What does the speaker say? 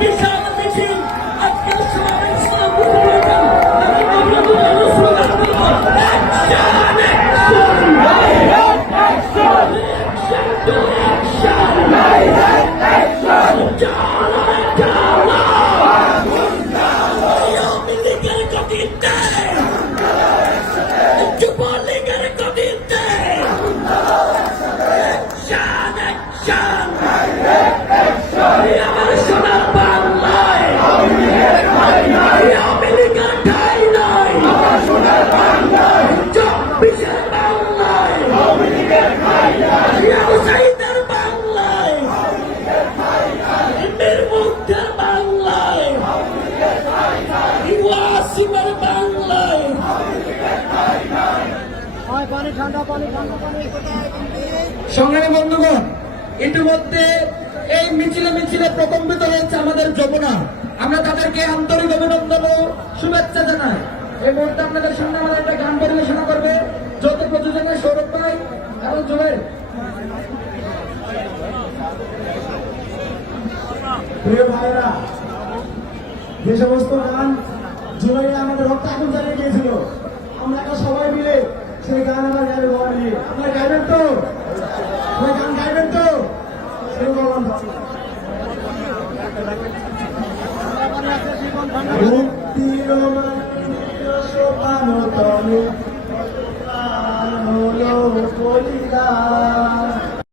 বিশাল মিছিল আজকের সমাবেশ স্লোগান আমার সোনার বাংলায় আমেরিকার ঠাই নাই, চব্বিশের বাংলায় ব্যবসায়ীদের বাংলায়, নির্মুক্তের বাংলায়, ওয়াসিমের বাংলায়। সংগ্রামী বন্ধুগণ, ইতিমধ্যে এই মিছিলে মিছিলে প্রকম্পিত হয়েছে আমাদের যমুনা। আমরা তাদেরকে আন্তরিক অভিনন্দন ও শুভেচ্ছা জানাই। এই মুহূর্তে আপনাদের সামনে আমাদের একটা গান পরিবেশনা করবে যৌথ প্রযোজনা সৌরভ ভাই এবং জুয়েল। প্রিয় ভাইরা, যে সমস্ত গান জুলাইয়ে আমাদের রক্ত আগুন জ্বালিয়ে গিয়েছিল, আমরা সবাই মিলে সেই গান আমার গায়ে বলা নিয়ে আপনারা গাইবেন তো? গান গাইবেন তো? মুক্তির